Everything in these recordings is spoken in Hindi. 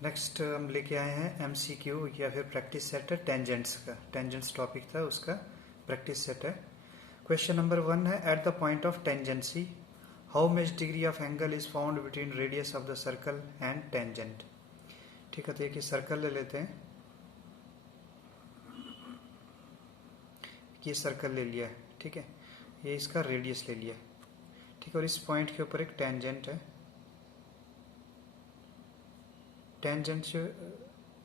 नेक्स्ट हम लेके आए हैं एमसीक्यू या फिर प्रैक्टिस सेट है टेंजेंट्स का। टेंजेंट्स टॉपिक था, उसका प्रैक्टिस सेट है। क्वेश्चन नंबर 1 है, at the point of tangency how much degree of angle is found between radius of the circle and tangent. ठीक है, तो एक सर्कल ले लेते हैं, ये सर्कल ले लिया। ठीक है, ये इसका रेडियस ले लिया। ठीक है, और इस पॉइंट के ऊपर एक टेंजेंट है। टेंजेंट जो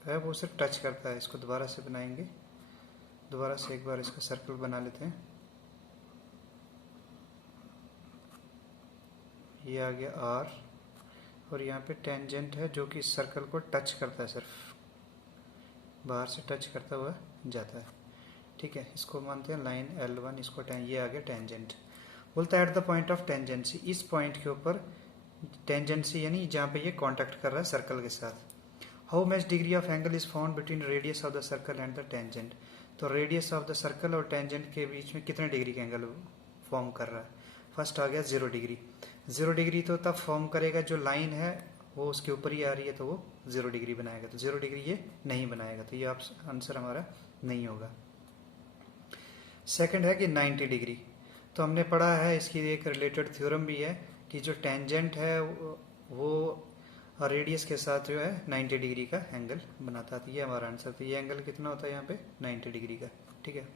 है वो सिर्फ टच करता है। इसको दोबारा से बनाएंगे, दोबारा से एक बार इसका सर्कल बना लेते हैं। ये आ गया आर, और यहाँ पे टेंजेंट है जो कि इस सर्कल को टच करता है, सिर्फ बाहर से टच करता हुआ जाता है। ठीक है, इसको मानते हैं लाइन L1, इसको ये आ गया टेंजेंट। बोलता है at the point of tangency, इस पॉइंट के ऊपर टेंजेंसी यानी जहाँ पे ये कांटेक्ट कर रहा है सर्कल के साथ। How much degree of angle is found between radius of the circle and the tangent. तो रेडियस ऑफ द सर्कल और टेंजेंट के बीच में कितने डिग्री का एंगल फॉर्म कर रहा है। फर्स्ट आ गया 0 डिग्री। 0 डिग्री तो तब फॉर्म करेगा जो लाइन है वो उसके ऊपर ही आ रही है, तो वो 0 डिग्री बनाएगा। तो 0 डिग्री ये नहीं बनाएगा, तो ये आंसर हमारा नहीं होगा। सेकंड है कि 90 डिग्री। तो हमने पढ़ा है, इसकी एक रिलेटेड थ्योरम भी है कि जो टेंजेंट है वो रेडियस के साथ जो है 90 डिग्री का एंगल बनाता है। ये हमारा आंसर। तो ये एंगल कितना होता है यहाँ पे 90 डिग्री का। ठीक है,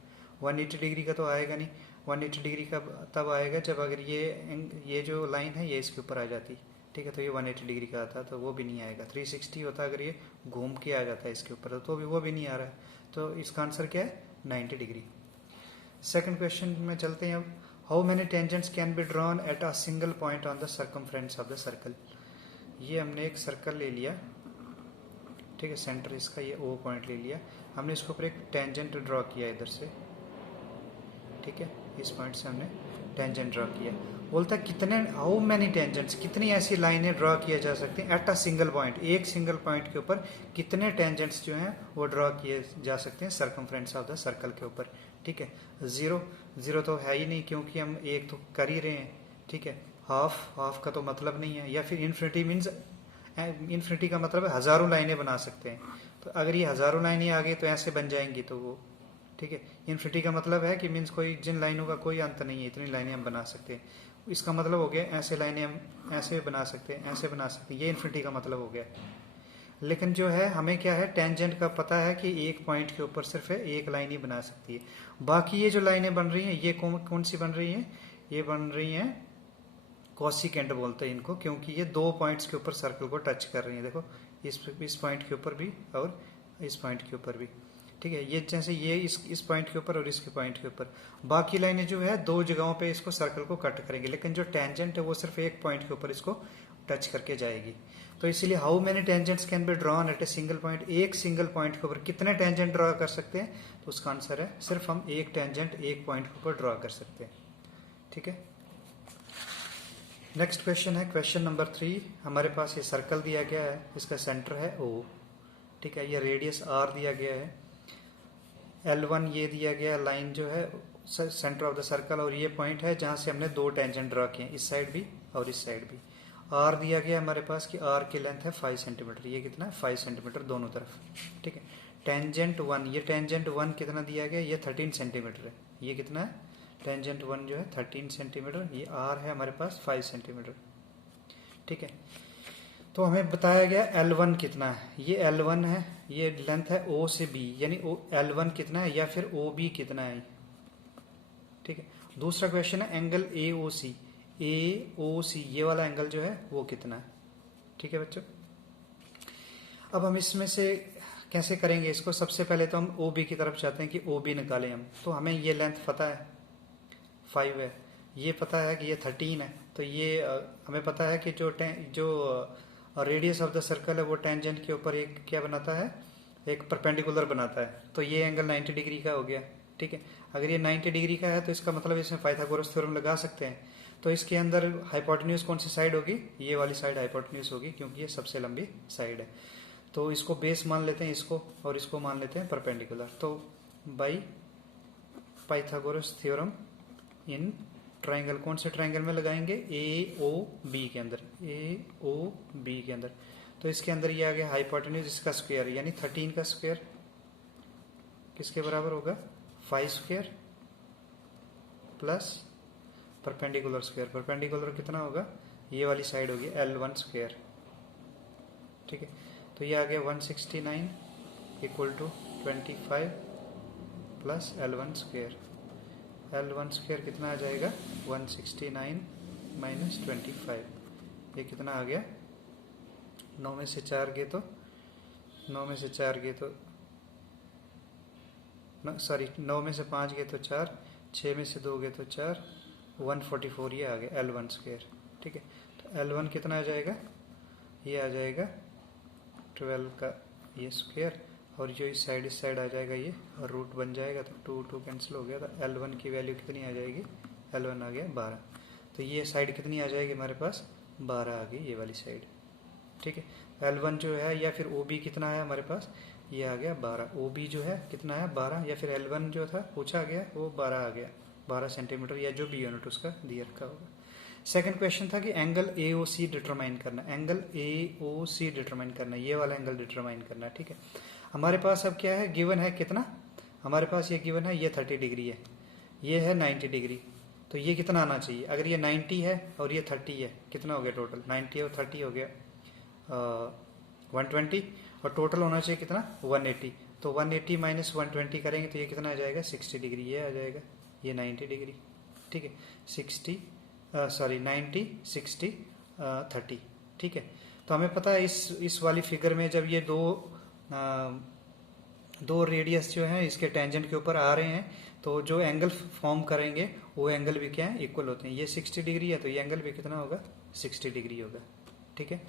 180 डिग्री का तो आएगा नहीं। 180 डिग्री का तब आएगा जब अगर ये जो लाइन है ये इसके ऊपर आ जाती। ठीक है, तो ये 180 डिग्री का आता, तो वो भी नहीं आएगा। 360 होता अगर ये घूम के आ जाता है इसके ऊपर, तो वो भी नहीं आ रहा है। तो इसका आंसर क्या है 90 डिग्री। सेकंड क्वेश्चन में चलते हैं अब। How many tangents can be drawn at a single point on the circumference of the circle. ये हमने एक सर्कल ले लिया। ठीक है, सेंटर इसका ये O पॉइंट ले लिया हमने, इसके ऊपर एक टेंजेंट ड्रॉ किया इधर से। ठीक है, इस पॉइंट से हमने टेंजेंट ड्रॉ किया। बोलता है कितने, हाउ मेनी टेंजेंट्स, कितनी ऐसी लाइनें ड्रॉ किया जा सकती हैं एट अ सिंगल पॉइंट, एक सिंगल पॉइंट के ऊपर कितने टेंजेंट्स जो हैं वो ड्रॉ किए जा सकते हैं सर्कमफ्रेंस ऑफ द सर्कल के ऊपर। ठीक है, 0 तो है ही नहीं क्योंकि हम एक तो कर ही रहे हैं। ठीक है, हाफ का तो मतलब नहीं है, या फिर इन्फिनिटी मीन्स, इन्फिनिटी का मतलब है हजारों लाइनें बना सकते हैं। तो अगर ये हजारों लाइनें आ गई तो ऐसे बन जाएंगी, तो वो ठीक है। इन्फिनिटी का मतलब है कि मीन्स कोई जिन लाइनों का कोई अंत नहीं है, इतनी लाइनें हम बना सकते हैं। इसका मतलब हो गया ऐसे लाइनें हम ऐसे बना सकते हैं, ऐसे बना सकते हैं, ये इन्फिनिटी का मतलब हो गया। लेकिन जो है हमें क्या है, टेंजेंट का पता है कि एक पॉइंट के ऊपर सिर्फ एक लाइन ही बना सकती है। बाकी ये जो लाइनें बन रही हैं ये कौन सी बन रही हैं, ये बन रही हैं कॉसिकेंट बोलते हैं इनको, क्योंकि ये 2 पॉइंट्स के ऊपर सर्कल को टच कर रही है। देखो इस पॉइंट के ऊपर भी और इस पॉइंट के ऊपर भी। ठीक है, ये जैसे ये इस पॉइंट के ऊपर और इसके पॉइंट के ऊपर, बाकी लाइनें जो है 2 जगहों पे इसको सर्कल को कट करेंगे, लेकिन जो टेंजेंट है वो सिर्फ एक पॉइंट के ऊपर इसको टच करके जाएगी। तो इसीलिए how many tangents can be drawn at a single point, एक सिंगल पॉइंट के ऊपर कितने टेंजेंट ड्रॉ कर सकते हैं। तो उसका आंसर है सिर्फ हम एक टेंजेंट एक पॉइंट के ऊपर ड्रॉ कर सकते हैं। ठीक है, नेक्स्ट क्वेश्चन है क्वेश्चन नंबर 3। हमारे पास ये सर्कल दिया गया है, इसका सेंटर है O। ठीक है, ये रेडियस R दिया गया है, L1 ये दिया गया लाइन जो है सेंटर ऑफ द सर्कल, और ये पॉइंट है जहां से हमने 2 टेंजेंट ड्रॉ किए, इस साइड भी और इस साइड भी। R दिया गया हमारे पास कि R की लेंथ है 5 सेंटीमीटर, ये कितना है 5 सेंटीमीटर दोनों तरफ। ठीक है, टेंजेंट 1, ये टेंजेंट 1 कितना दिया गया, ये 13 सेंटीमीटर है। ये कितना है टेंजेंट 1 जो है 13 सेंटीमीटर, ये R है हमारे पास 5 सेंटीमीटर। ठीक है, तो हमें बताया गया L1 कितना है, ये L1 है, ये लेंथ है O से B, यानी L1 कितना है या फिर OB कितना है। ठीक है, दूसरा क्वेश्चन है एंगल AOC, AOC ये वाला एंगल जो है वो कितना है। ठीक है बच्चों, अब हम इसमें से कैसे करेंगे इसको। सबसे पहले तो हम OB की तरफ चाहते हैं कि OB निकालें हम। तो हमें ये लेंथ पता है 5 है, ये पता है कि ये 13 है। तो ये हमें पता है कि जो रेडियस ऑफ द सर्कल है वो टेंजेंट के ऊपर एक क्या बनाता है, एक परपेंडिकुलर बनाता है। तो ये एंगल 90 डिग्री का हो गया। ठीक है, अगर ये 90 डिग्री का है तो इसका मतलब इसमें पाइथागोरस थ्योरम लगा सकते हैं। तो इसके अंदर हाइपोटेन्यूज कौन सी साइड होगी, ये वाली साइड हाइपोटेन्यूज होगी, क्योंकि ये सबसे लंबी साइड है। तो इसको बेस मान लेते हैं इसको, और इसको मान लेते हैं परपेंडिकुलर। तो by Pythagoras theorem in triangle कौन से ट्राइंगल में लगाएंगे, ए ओ बी के अंदर, ए ओ बी के अंदर। तो इसके अंदर ये आ गया हाइपोटेन्यूज इसका स्क्वायर यानी 13 का स्क्वायर किसके बराबर होगा, 5 square plus perpendicular square. Perpendicular कितना होगा, ये वाली साइड होगी L1 स्क्वायर। ठीक है, तो ये आ गया 169 equal to 25 plus L1 square. L1 square कितना आ जाएगा, 169 माइनस 25, ये कितना आ गया, 9 में से 4 गए तो 9 में से 4 गए तो सॉरी 9 में से 5 गए तो 4, 6 में से 2 गए तो 4, 144 ये आ गया L1 स्क्वायर। ठीक है, तो L1 कितना आ जाएगा, ये आ जाएगा 12 का ये स्क्वायर, और जो इस साइड आ जाएगा ये, और रूट बन जाएगा तो 2 कैंसिल हो गया। तो L1 की वैल्यू कितनी आ जाएगी, L1 आ गया 12। तो ये साइड कितनी आ जाएगी हमारे पास, 12 आ गई ये वाली साइड। ठीक है, L1 जो है या फिर OB कितना है हमारे पास, ये आ गया 12। OB जो है कितना है 12, या फिर L1 जो था पूछा गया वो 12 आ गया, 12 सेंटीमीटर या जो भी यूनिट उसका दिया रखा होगा। सेकंड क्वेश्चन था कि एंगल AOC डिटरमाइन करना, एंगल AOC डिटरमाइन करना, ये वाला एंगल डिटरमाइन करना। ठीक है, हमारे पास अब क्या है, गिवन है कितना, हमारे पास ये गिवन है ये 30 डिग्री है, ये है 90 डिग्री, तो ये कितना आना चाहिए, अगर ये 90 है और ये 30 है, कितना हो गया टोटल, 90 और 30 हो गया 120, और टोटल होना चाहिए कितना 180। तो 180 माइनस 120 करेंगे तो ये कितना आ जाएगा 60 डिग्री, ये आ जाएगा, ये 90 डिग्री। ठीक है, 90 60 30। ठीक है, तो हमें पता है इस वाली फिगर में जब ये दो रेडियस जो है इसके टेंजेंट के ऊपर आ रहे हैं, तो जो एंगल फॉर्म करेंगे वो एंगल भी क्या है, इक्वल होते हैं। ये 60 डिग्री है तो ये एंगल भी कितना होगा, 60 डिग्री होगा। ठीक है,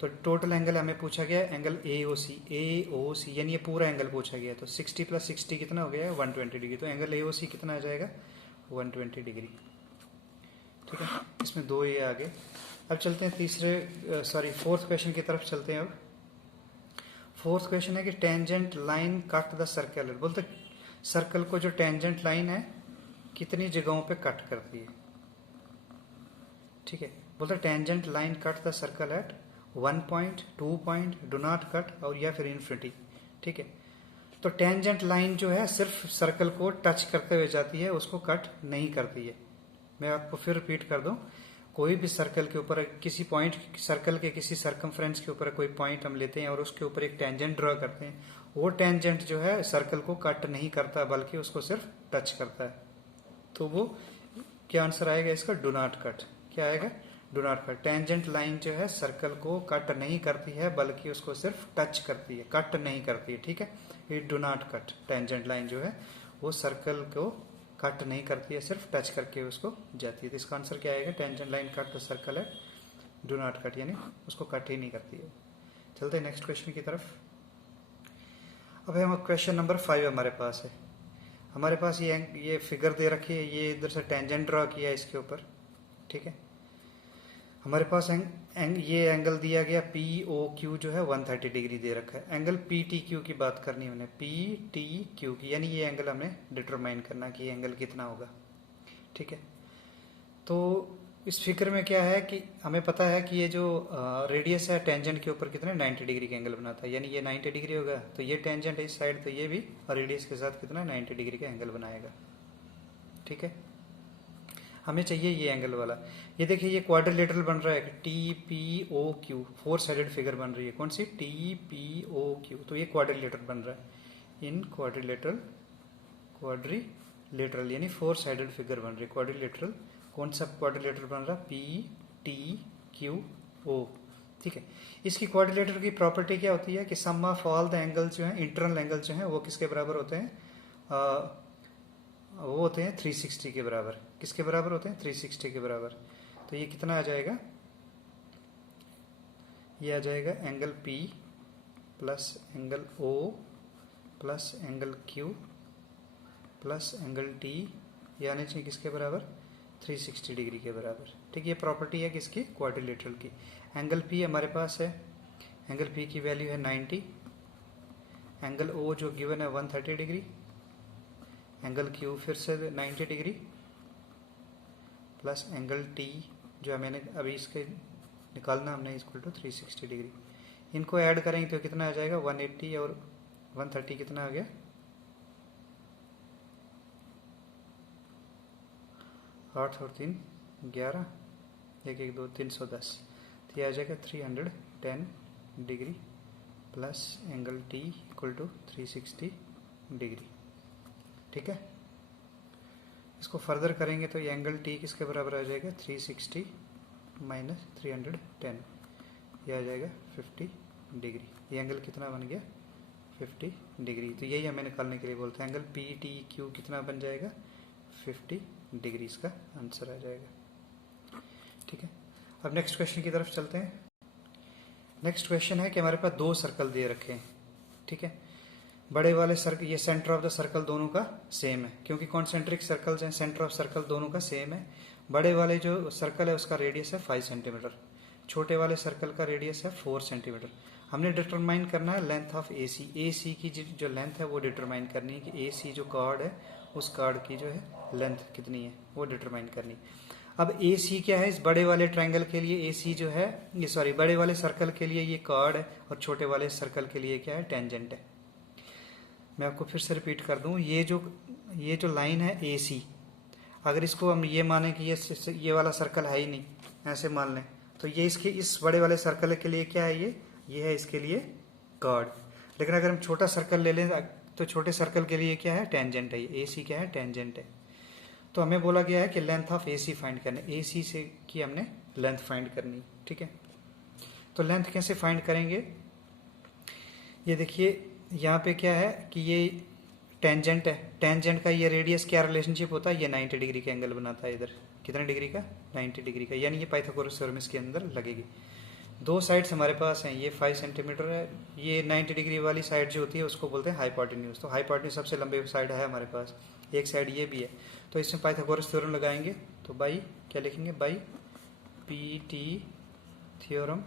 तो टोटल एंगल हमें पूछा गया एंगल AOC यानी ये पूरा एंगल पूछा गया, तो 60 प्लस 60 कितना हो गया, 120 डिग्री। तो एंगल AOC कितना आ जाएगा, 120 डिग्री। ठीक है, इसमें 2 ये आगे। अब चलते हैं फोर्थ क्वेश्चन की तरफ चलते हैं। अब फोर्थ क्वेश्चन है कि tangent line cut the circle, बोलते सर्कल को जो टेंजेंट लाइन है कितनी जगहों पे कट करती है। ठीक है, बोलते tangent line cut the circle eight 1 point, 2 point, do not cut, और या फिर इन्फिनिटी। ठीक है, तो टेंजेंट लाइन जो है सिर्फ सर्कल को टच करते हुए जाती है, उसको कट नहीं करती है। मैं आपको फिर रिपीट कर दूं, कोई भी सर्कल के ऊपर किसी पॉइंट, सर्कल के किसी सर्कमफ्रेंस के ऊपर कोई पॉइंट हम लेते हैं और उसके ऊपर एक टेंजेंट ड्रॉ करते हैं, वो टेंजेंट जो है सर्कल को कट नहीं करता बल्कि उसको सिर्फ टच करता है। तो वो क्या आंसर आएगा इसका, डू नॉट कट। क्या आएगा, do not cut. Tangent line जो है सर्कल को कट नहीं करती है बल्कि उसको सिर्फ टच करती है, कट नहीं करती है। ठीक है, ये do not cut, tangent line जो है वो सर्कल को कट नहीं करती है, सिर्फ टच करके उसको जाती है। तो इसका आंसर क्या आएगा, tangent line cut the circle है, डू नॉट कट, यानी उसको कट ही नहीं करती है। चलते हैं नेक्स्ट क्वेश्चन की तरफ। अब हम क्वेश्चन नंबर 5 हमारे पास है। हमारे पास ये फिगर दे रखी है, ये इधर से टेंजेंट ड्रॉ किया है इसके ऊपर। ठीक है, हमारे पास ये एंगल दिया गया POQ जो है 130 डिग्री दे रखा है। एंगल PTQ की बात करनी है उन्हें, PTQ की, यानी ये एंगल हमें डिटरमाइन करना कि ये एंगल कितना होगा। ठीक है, तो इस फिगर में क्या है कि हमें पता है कि ये जो रेडियस है टेंजेंट के ऊपर कितना 90 डिग्री का एंगल बनाता है, यानी ये 90 डिग्री होगा। तो ये टेंजेंट है इस साइड, तो ये भी रेडियस के साथ कितना 90 डिग्री का एंगल बनाएगा। ठीक है, हमें चाहिए ये एंगल वाला। ये देखिए ये क्वाड्रिलेटरल बन रहा है, TPOQ, 4 साइडेड फिगर बन रही है। कौन सी, TPOQ। तो ये क्वाड्रिलेटरल बन रहा है, इन क्वाड्रिलेटरल यानी 4 साइडेड फिगर बन रही है क्वाड्रिलेटरल। कौन सा क्वाड्रिलेटरल बन रहा है, PTQO। ठीक है, इसकी क्वाड्रिलेटरल की प्रॉपर्टी क्या होती है कि सम ऑफ ऑल द एंगल्स जो है, इंटरनल एंगल जो है वो किसके बराबर होते हैं, वो होते हैं 360 के बराबर। किसके बराबर होते हैं, 360 के बराबर। तो ये कितना आ जाएगा, ये आ जाएगा angle P plus angle O plus angle Q plus angle T, ये आने चाहिए किसके बराबर, 360 डिग्री के बराबर। ठीक, ये प्रॉपर्टी है किसकी, क्वाड्रिलेटरल की। एंगल P हमारे पास है, एंगल P की वैल्यू है 90, एंगल O जो गिवन है 130 डिग्री, एंगल Q फिर से 90 डिग्री प्लस एंगल टी जो मैंने अभी इसके निकालना हमने इक्वल टू 360 डिग्री। इनको ऐड करेंगे तो कितना आ जाएगा 180 और 130 कितना आ गया 8 और 3 11 1 1 2 310 तो ये आ जाएगा 310 degree plus angle t equal to 360 degree. ठीक है, इसको फर्दर करेंगे तो ये एंगल टी किसके बराबर आ जाएगा 360 माइनस 310 ये आ जाएगा 50 डिग्री। ये एंगल कितना बन गया 50 डिग्री। तो यही हमें निकालने के लिए बोलते हैं एंगल पी टी क्यू कितना बन जाएगा 50 डिग्री, इसका आंसर आ जाएगा। ठीक है, अब नेक्स्ट क्वेश्चन की तरफ चलते हैं। नेक्स्ट क्वेश्चन है कि हमारे पास दो सर्कल दे रखे हैं। ठीक है, बड़े वाले सर्कल ये सेंटर ऑफ द सर्कल दोनों का सेम है क्योंकि कॉन्सेंट्रिक सर्कल्स हैं, सेंटर ऑफ सर्कल दोनों का सेम है। बड़े वाले जो सर्कल है उसका रेडियस है 5 सेंटीमीटर, छोटे वाले सर्कल का रेडियस है 4 सेंटीमीटर। हमने डिटरमाइन करना है लेंथ ऑफ ए सी। ए सी की जो लेंथ है वो डिटरमाइन करनी है कि ए सी जो कार्ड है उस कार्ड की जो है लेंथ कितनी है वो डिटरमाइन करनी है। अब ए सी क्या है इस बड़े वाले ट्रायंगल के लिए, ए सी जो है ये सॉरी बड़े वाले सर्कल के लिए ये कार्ड है और छोटे वाले सर्कल के लिए क्या है टेंजेंट है। मैं आपको फिर से रिपीट कर दूं, ये जो लाइन है ए सी, अगर इसको हम ये माने कि ये वाला सर्कल है ही नहीं, ऐसे मान लें तो ये इसके इस बड़े वाले सर्कल के लिए क्या है ये है इसके लिए कार्ड। लेकिन अगर हम छोटा सर्कल ले लें तो छोटे सर्कल के लिए क्या है टेंजेंट है, ये ए सी क्या है टेंजेंट है। तो हमें बोला गया है कि length of A C find करना, ए सी से की हमने लेंथ फाइंड करनी। ठीक है, तो लेंथ कैसे फाइंड करेंगे, ये देखिए यहाँ पे क्या है कि ये टेंजेंट है, टेंजेंट का ये रेडियस क्या रिलेशनशिप होता है, ये 90 डिग्री का एंगल बनाता है। इधर कितने डिग्री का 90 डिग्री का, यानी ये पाइथागोरस थ्योरम इसके अंदर लगेगी। दो साइड्स हमारे पास हैं, ये 5 सेंटीमीटर है, ये 90 डिग्री वाली साइड जो होती है उसको बोलते हैं हाइपोटेन्यूज। तो हाइपोटेन्यूज सबसे लंबे साइड है हमारे पास, एक साइड ये भी है, तो इसमें पाइथागोरस थ्योरम लगाएंगे। तो बाई क्या लिखेंगे, बाई पी टी थ्योरम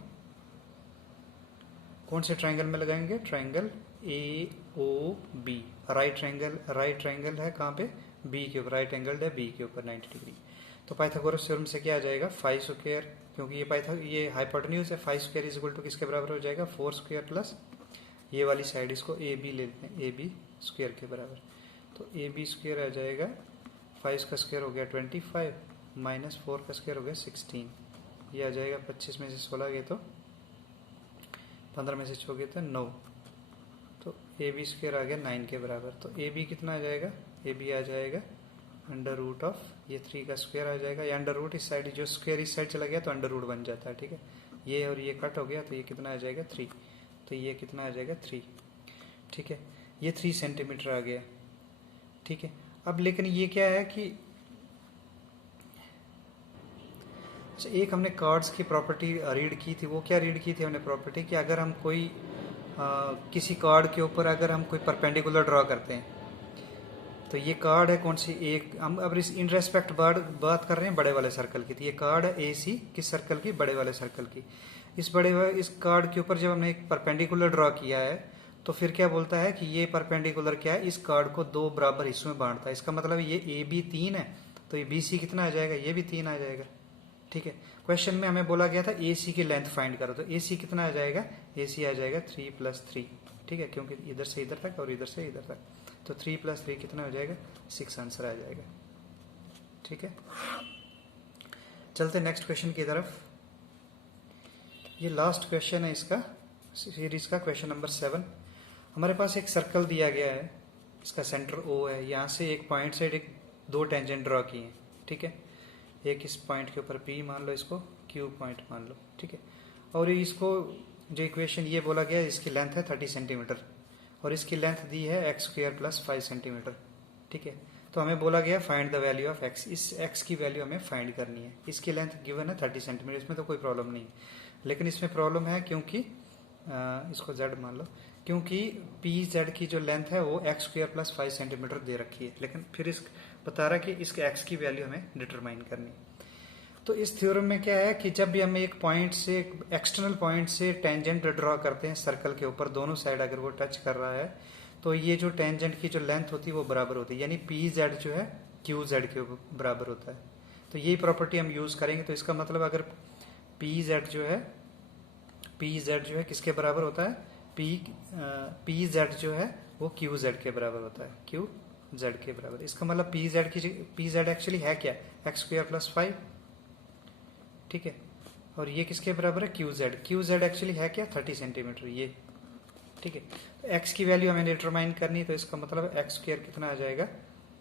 कौन से ट्रायंगल में लगाएंगे, triangle A O B, right triangle है कहाँ पे बी के ऊपर, राइट एंगल है बी के ऊपर 90 डिग्री। तो पाइथागोरस थ्योरम से क्या आ जाएगा 5 स्क्वायर, क्योंकि ये हाइपोटेन्यूज है, 5 स्क्वायर इज इक्वल टू किसके बराबर हो जाएगा 4 स्क्वायर प्लस ये वाली साइड इसको ए बी ले लेते हैं, ए बी स्क्वायर के बराबर। तो ए बी स्क्वायर आ जाएगा 5 का स्क्वायर हो गया 25 माइनस 4 का स्क्वायर हो गया 16, ये आ जाएगा 25 में से 16 गए तो 15 में से 6 गए तो 9, तो ए बी स्क्वायर आ गया 9 के बराबर। तो ए बी कितना आ जाएगा, ए बी आ जाएगा अंडर रूट ऑफ ये 3 का स्क्वायर आ जाएगा, या अंडर रूट इस साइड, जो स्क्वायर इस साइड चला गया तो अंडर रूट बन जाता है। ठीक है, ये और ये कट हो गया तो ये कितना आ जाएगा 3, तो ये कितना आ जाएगा 3। ठीक है, ये 3 सेंटीमीटर आ गया। ठीक है, अब लेकिन ये क्या है कि एक हमने कार्ड्स की प्रॉपर्टी रीड की थी, वो क्या रीड की थी हमने प्रॉपर्टी कि अगर हम कोई किसी कार्ड के ऊपर अगर हम कोई परपेंडिकुलर ड्रॉ करते हैं तो ये कार्ड है कौन सी, एक हम अब इन रेस्पेक्ट बात कर रहे हैं बड़े वाले सर्कल की, तो ये कार्ड है ए सी किस सर्कल की, बड़े वाले सर्कल की। इस कार्ड के ऊपर जब हमने एक परपेंडिकुलर ड्रॉ किया है तो फिर क्या बोलता है कि ये परपेंडिकुलर क्या है, इस कार्ड को 2 बराबर हिस्सों में बांटता है। इसका मतलब ये ए बी 3 है तो ये बी सी कितना आ जाएगा, ये भी 3 आ जाएगा। ठीक है, क्वेश्चन में हमें बोला गया था ए सी की लेंथ फाइंड करो, तो ए सी कितना आ जाएगा, ए सी आ जाएगा 3 + 3। ठीक है, क्योंकि इधर से इधर तक और इधर से इधर तक, तो 3 + 3 कितना हो जाएगा 6 आंसर आ जाएगा। ठीक है, चलते नेक्स्ट क्वेश्चन की तरफ। ये लास्ट क्वेश्चन है इसका सीरीज का, क्वेश्चन नंबर 7। हमारे पास एक सर्कल दिया गया है, इसका सेंटर ओ है, यहाँ से एक पॉइंट से एक 2 टेंजेंट ड्रॉ किए हैं। ठीक है, एक इस पॉइंट के ऊपर पी मान लो, इसको क्यू पॉइंट मान लो। ठीक है, और इसको जो इक्वेशन ये बोला गया है इसकी लेंथ है 30 सेंटीमीटर और इसकी लेंथ दी है x² + 5 सेंटीमीटर। ठीक है, तो हमें बोला गया find the value of x, इस x की वैल्यू हमें फाइंड करनी है। इसकी लेंथ गिवन है 30 सेंटीमीटर, इसमें तो कोई प्रॉब्लम नहीं, लेकिन इसमें प्रॉब्लम है क्योंकि इसको z मान लो, क्योंकि पी जेड की जो लेंथ है वो x² + 5 सेंटीमीटर दे रखी है, लेकिन फिर इस बता रहा कि इसके x की वैल्यू हमें डिटरमाइन करनी है। तो इस थ्योरम में क्या है कि जब भी हम एक पॉइंट से एक्सटर्नल पॉइंट से टेंजेंट ड्रॉ करते हैं सर्कल के ऊपर, दोनों साइड अगर वो टच कर रहा है तो ये जो टेंजेंट की जो लेंथ होती है वो बराबर होती है, यानी पी जेड जो है क्यू जेड के बराबर होता है। तो यही प्रॉपर्टी हम यूज़ करेंगे। तो इसका मतलब अगर पी जेड जो है किसके बराबर होता है, पी जेड जो है वो क्यू जेड के बराबर होता है, क्यू जेड के बराबर। इसका मतलब पी जेड एक्चुअली है क्या, एक्स स्क्वायर प्लस 5, ठीक है। और ये किसके बराबर है, क्यू जेड एक्चुअली है क्या, 30 सेंटीमीटर ये, ठीक है। एक्स की वैल्यू हमें डिटरमाइन करनी, तो इसका मतलब एक्स स्क्वायर कितना आ जाएगा,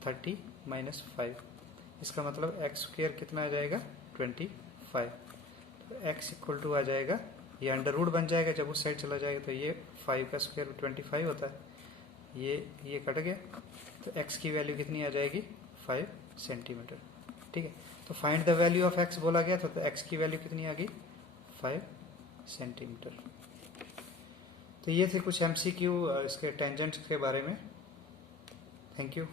30 माइनस 5। इसका मतलब एक्स स्क्वायर कितना आ जाएगा, 25। तो एक्स इक्वल टू आ जाएगा, ये अंडर रूट बन जाएगा जब उस साइड चला जाएगा, तो ये 5 का स्क्वायर 25 होता है, ये कट गया। तो एक्स की वैल्यू कितनी आ जाएगी, 5 सेंटीमीटर, ठीक है। तो find the value of x बोला गया, तो एक्स की वैल्यू कितनी आ गई, 5 सेंटीमीटर। तो ये थे कुछ एमसीक्यू इसके टेंजेंट्स के बारे में। Thank you.